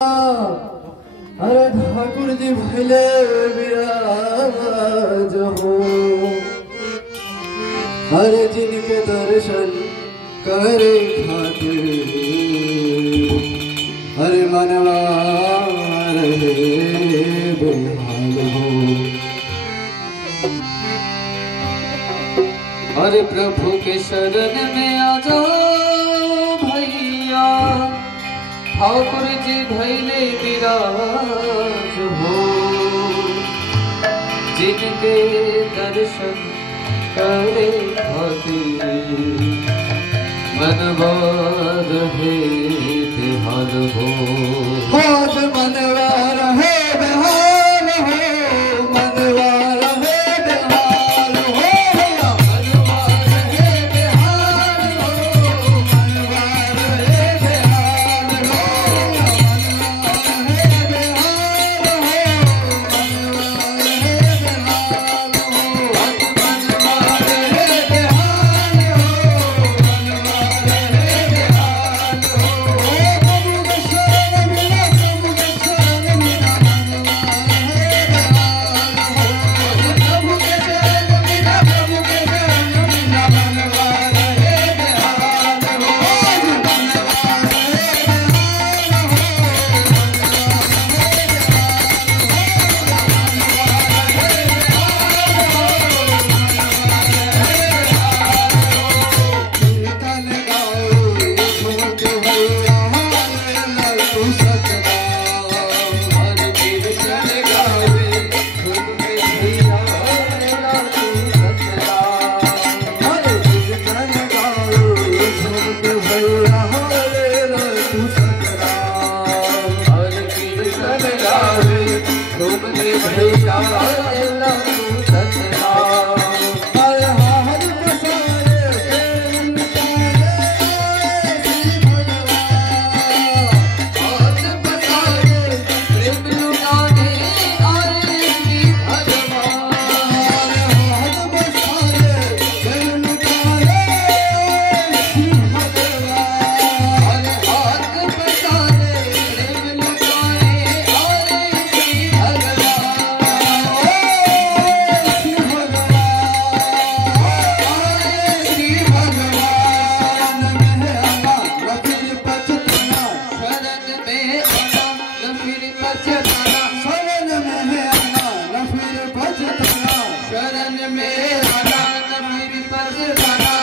अरे ठाकुर जी भले विराज हो, अरे जिनके दर्शन करे खातिर अरे मनवा रहे बेहाल हो। अरे प्रभु के शरण में आ जाओ भैया, ठाकुर जी भैले विराज हो, जिनके दर्शन करे खातिर मनवा रहे बेहाल हो। आज मनवा रहे बेहाल हो, मनवा रहे बेहाल हो, मनवा रहे बेहाल हो, मनवा रहे बेहाल हो, मनवा रहे बेहाल हो, मनवा रहे बेहाल हो, शरण में आना न फिर पछताना।